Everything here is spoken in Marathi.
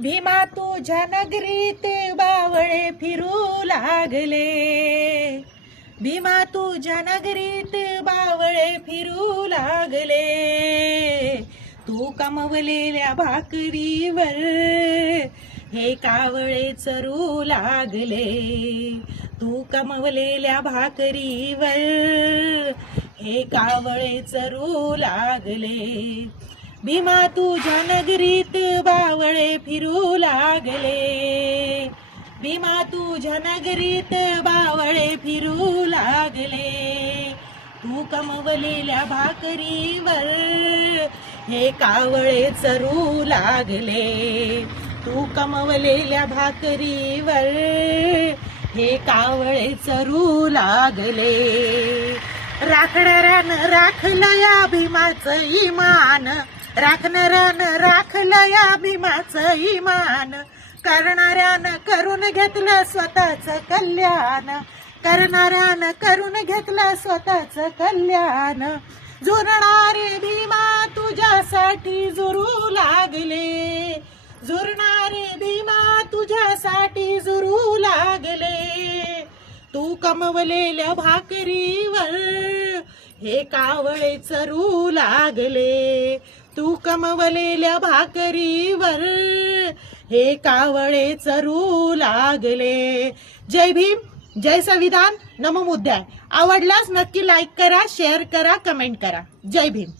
भीमा तुझ्या नगरीत बावळे फिरू लागले, भीमा तुझ्या नगरीत बावळे फिरू लागले, तू कमवलेल्या भाकरीवर हे कावळे चरू लागले, तू कमवलेल्या भाकरीवर हे कावळे चरू लागले, भीमा तुझ्या नगरीत बावळे फिरू लागले, भीमा तुझ्या नगरीत बावळे फिरू लागले, तू कमवलेल्या भाकरीवर हे कावळे चरू लागले, तू कमवलेल्या भाकरीवर हे कावळे चरू लागले, राखणाऱ्यानं राखलं या भीमाचं इमान, राखणाऱ्यानं राखलं या भीमाचं इमान, करणाऱ्यानं करून घेतलं स्वतःचं कल्याण, करणाऱ्यानं करून घेतलं स्वतःचं कल्याण, झुरणारे भीमा तुझ्यासाठी झुरू लागले, झुरणारे भीमा तुझ्यासाठी झुरू लागले, तू कमवलेल्या भाकरीवर हे कावळे चरू लागले, तू कमवलेल्या भाकरीवर हे कावळे चरू लागले. जय भीम, जय संविधान, नमो बुद्धाय. आवडल्यास नक्की लाईक करा, शेअर करा, कमेंट करा. जय भीम.